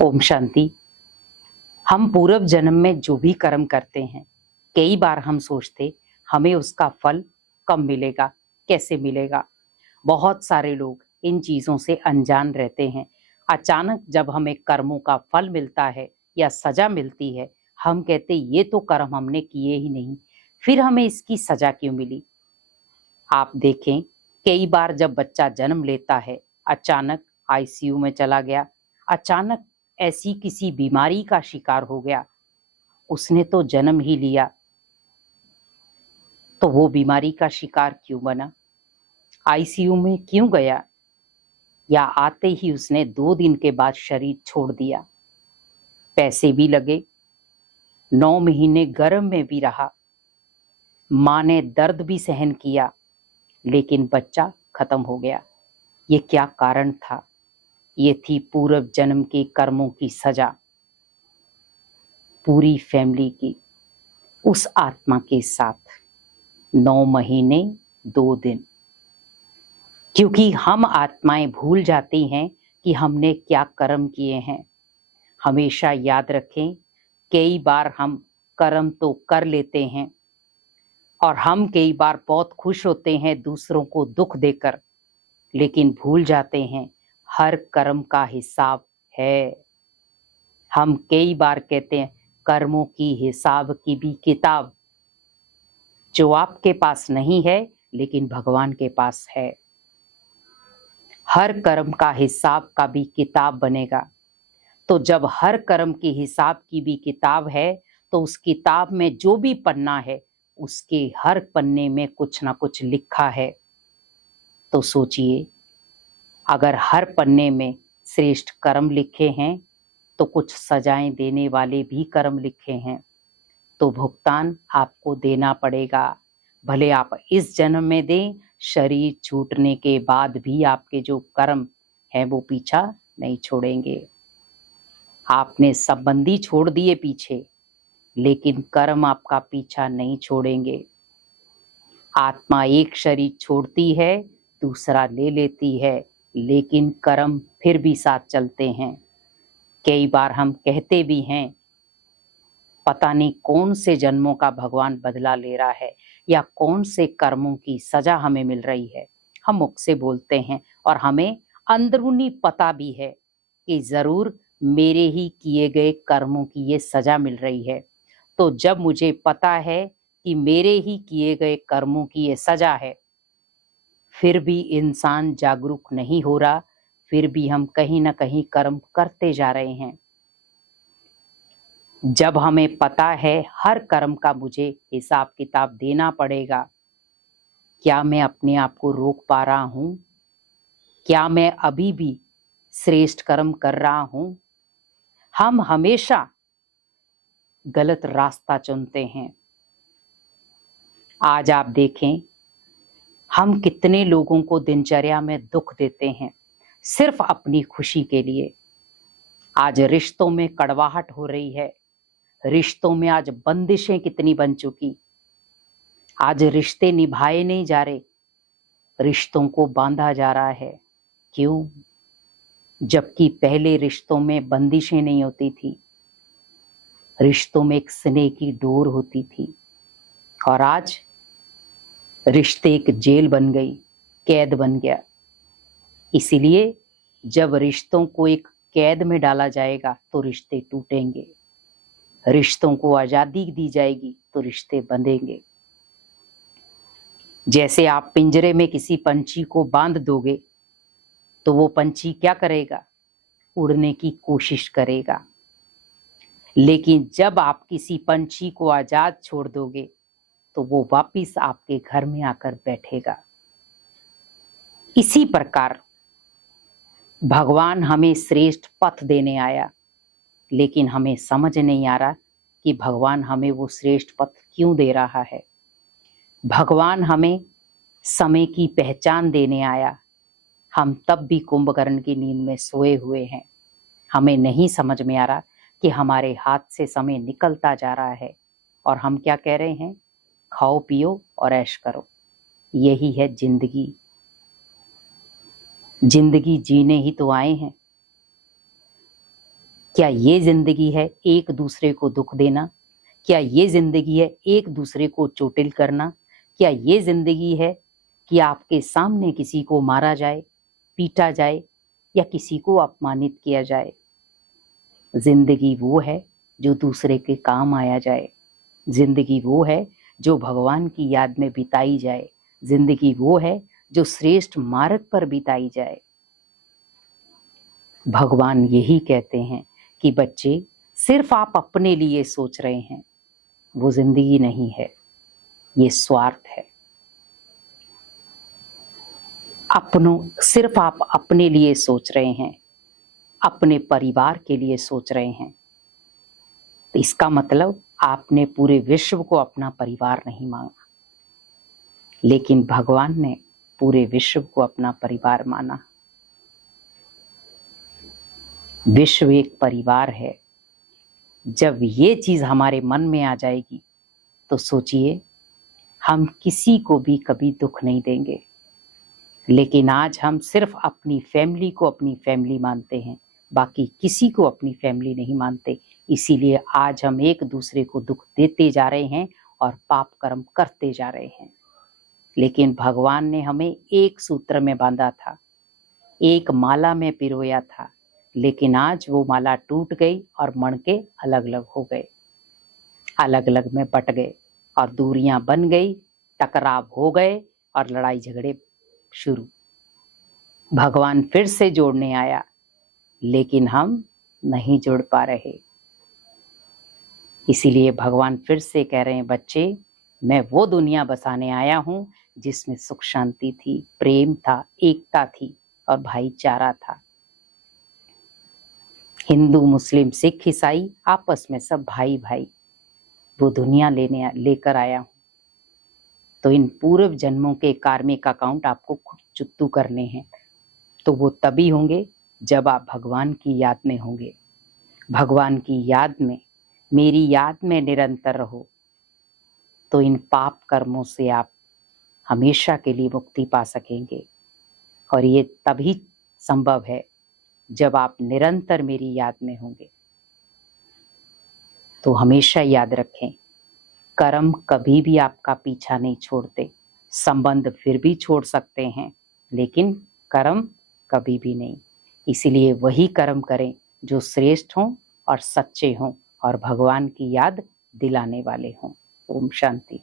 ओम शांति। हम पूर्व जन्म में जो भी कर्म करते हैं, कई बार हम सोचते हमें उसका फल कब मिलेगा, कैसे मिलेगा। बहुत सारे लोग इन चीजों से अनजान रहते हैं। अचानक जब हमें कर्मों का फल मिलता है या सजा मिलती है, हम कहते ये तो कर्म हमने किए ही नहीं, फिर हमें इसकी सजा क्यों मिली। आप देखें, कई बार जब बच्चा जन्म लेता है, अचानक आईसीयू में चला गया, अचानक ऐसी किसी बीमारी का शिकार हो गया, उसने तो जन्म ही लिया, तो वो बीमारी का शिकार क्यों बना, आईसीयू में क्यों गया, या आते ही उसने 2 दिन के बाद शरीर छोड़ दिया। पैसे भी लगे, 9 महीने गर्भ में भी रहा, माँ ने दर्द भी सहन किया, लेकिन बच्चा खत्म हो गया। ये क्या कारण था? ये थी पूर्व जन्म के कर्मों की सजा, पूरी फैमिली की उस आत्मा के साथ 9 महीने 2 दिन। क्योंकि हम आत्माएं भूल जाती हैं कि हमने क्या कर्म किए हैं। हमेशा याद रखें, कई बार हम कर्म तो कर लेते हैं और हम कई बार बहुत खुश होते हैं दूसरों को दुख देकर, लेकिन भूल जाते हैं हर कर्म का हिसाब है। हम कई बार कहते हैं कर्मों की हिसाब की भी किताब, जो आपके पास नहीं है लेकिन भगवान के पास है। हर कर्म का हिसाब का भी किताब बनेगा। तो जब हर कर्म के हिसाब की भी किताब है, तो उस किताब में जो भी पन्ना है, उसके हर पन्ने में कुछ ना कुछ लिखा है। तो सोचिए, अगर हर पन्ने में श्रेष्ठ कर्म लिखे हैं, तो कुछ सजाएं देने वाले भी कर्म लिखे हैं, तो भुगतान आपको देना पड़ेगा। भले आप इस जन्म में दें, शरीर छूटने के बाद भी आपके जो कर्म है वो पीछा नहीं छोड़ेंगे। आपने संबंधी छोड़ दिए पीछे, लेकिन कर्म आपका पीछा नहीं छोड़ेंगे। आत्मा एक शरीर छोड़ती है, दूसरा ले लेती है, लेकिन कर्म फिर भी साथ चलते हैं। कई बार हम कहते भी हैं, पता नहीं कौन से जन्मों का भगवान बदला ले रहा है या कौन से कर्मों की सजा हमें मिल रही है। हम मुख से बोलते हैं और हमें अंदरूनी पता भी है कि जरूर मेरे ही किए गए कर्मों की ये सजा मिल रही है। तो जब मुझे पता है कि मेरे ही किए गए कर्मों की ये सजा है, फिर भी इंसान जागरूक नहीं हो रहा, फिर भी हम कहीं ना कहीं कर्म करते जा रहे हैं। जब हमें पता है हर कर्म का मुझे हिसाब किताब देना पड़ेगा, क्या मैं अपने आप को रोक पा रहा हूं? क्या मैं अभी भी श्रेष्ठ कर्म कर रहा हूं? हम हमेशा गलत रास्ता चुनते हैं। आज आप देखें, हम कितने लोगों को दिनचर्या में दुख देते हैं सिर्फ अपनी खुशी के लिए। आज रिश्तों में कड़वाहट हो रही है, रिश्तों में आज बंदिशें कितनी बन चुकी। आज रिश्ते निभाए नहीं जा रहे, रिश्तों को बांधा जा रहा है। क्यों? जबकि पहले रिश्तों में बंदिशें नहीं होती थी, रिश्तों में एक स्नेह की डोर होती थी। और आज रिश्ते एक जेल बन गई, कैद बन गया। इसीलिए जब रिश्तों को एक कैद में डाला जाएगा तो रिश्ते टूटेंगे, रिश्तों को आजादी दी जाएगी तो रिश्ते बंधेंगे। जैसे आप पिंजरे में किसी पंछी को बांध दोगे तो वो पंछी क्या करेगा? उड़ने की कोशिश करेगा। लेकिन जब आप किसी पंछी को आजाद छोड़ दोगे तो वो वापिस आपके घर में आकर बैठेगा। इसी प्रकार भगवान हमें श्रेष्ठ पथ देने आया, लेकिन हमें समझ नहीं आ रहा कि भगवान हमें वो श्रेष्ठ पथ क्यों दे रहा है। भगवान हमें समय की पहचान देने आया, हम तब भी कुंभकर्ण की नींद में सोए हुए हैं। हमें नहीं समझ में आ रहा कि हमारे हाथ से समय निकलता जा रहा है और हम क्या कह रहे हैं? खाओ पियो और ऐश करो। यही है जिंदगी। जिंदगी जीने ही तो आए हैं। क्या ये जिंदगी है एक दूसरे को दुख देना? क्या ये जिंदगी है एक दूसरे को चोटिल करना? क्या ये जिंदगी है कि आपके सामने किसी को मारा जाए, पीटा जाए या किसी को अपमानित किया जाए? जिंदगी वो है जो दूसरे के काम आया जाए। जिंदगी वो है जो भगवान की याद में बिताई जाए। जिंदगी वो है जो श्रेष्ठ मार्ग पर बिताई जाए। भगवान यही कहते हैं कि बच्चे, सिर्फ आप अपने लिए सोच रहे हैं, वो जिंदगी नहीं है, ये स्वार्थ है। सिर्फ आप अपने लिए सोच रहे हैं, अपने परिवार के लिए सोच रहे हैं, तो इसका मतलब आपने पूरे विश्व को अपना परिवार नहीं माना, लेकिन भगवान ने पूरे विश्व को अपना परिवार माना। विश्व एक परिवार है। जब ये चीज हमारे मन में आ जाएगी तो सोचिए, हम किसी को भी कभी दुख नहीं देंगे। लेकिन आज हम सिर्फ अपनी फैमिली को अपनी फैमिली मानते हैं, बाकी किसी को अपनी फैमिली नहीं मानते। इसीलिए आज हम एक दूसरे को दुख देते जा रहे हैं और पाप कर्म करते जा रहे हैं। लेकिन भगवान ने हमें एक सूत्र में बांधा था, एक माला में पिरोया था, लेकिन आज वो माला टूट गई और मणके अलग अलग हो गए, अलग अलग में बट गए और दूरियां बन गई, टकराव हो गए और लड़ाई झगड़े शुरू। भगवान फिर से जोड़ने आया, लेकिन हम नहीं जुड़ पा रहे। इसीलिए भगवान फिर से कह रहे हैं, बच्चे, मैं वो दुनिया बसाने आया हूं जिसमें सुख शांति थी, प्रेम था, एकता थी और भाईचारा था। हिंदू, मुस्लिम, सिख, ईसाई आपस में सब भाई भाई, वो दुनिया लेकर आया हूं। तो इन पूर्व जन्मों के कार्मिक अकाउंट आपको खुद चुकता करने हैं। तो वो तभी होंगे जब आप भगवान की याद में होंगे। भगवान की याद में, मेरी याद में निरंतर रहो, तो इन पाप कर्मों से आप हमेशा के लिए मुक्ति पा सकेंगे। और ये तभी संभव है जब आप निरंतर मेरी याद में होंगे। तो हमेशा याद रखें, कर्म कभी भी आपका पीछा नहीं छोड़ते। संबंध फिर भी छोड़ सकते हैं, लेकिन कर्म कभी भी नहीं। इसीलिए वही कर्म करें जो श्रेष्ठ हों और सच्चे हों और भगवान की याद दिलाने वाले हों। ओम शांति।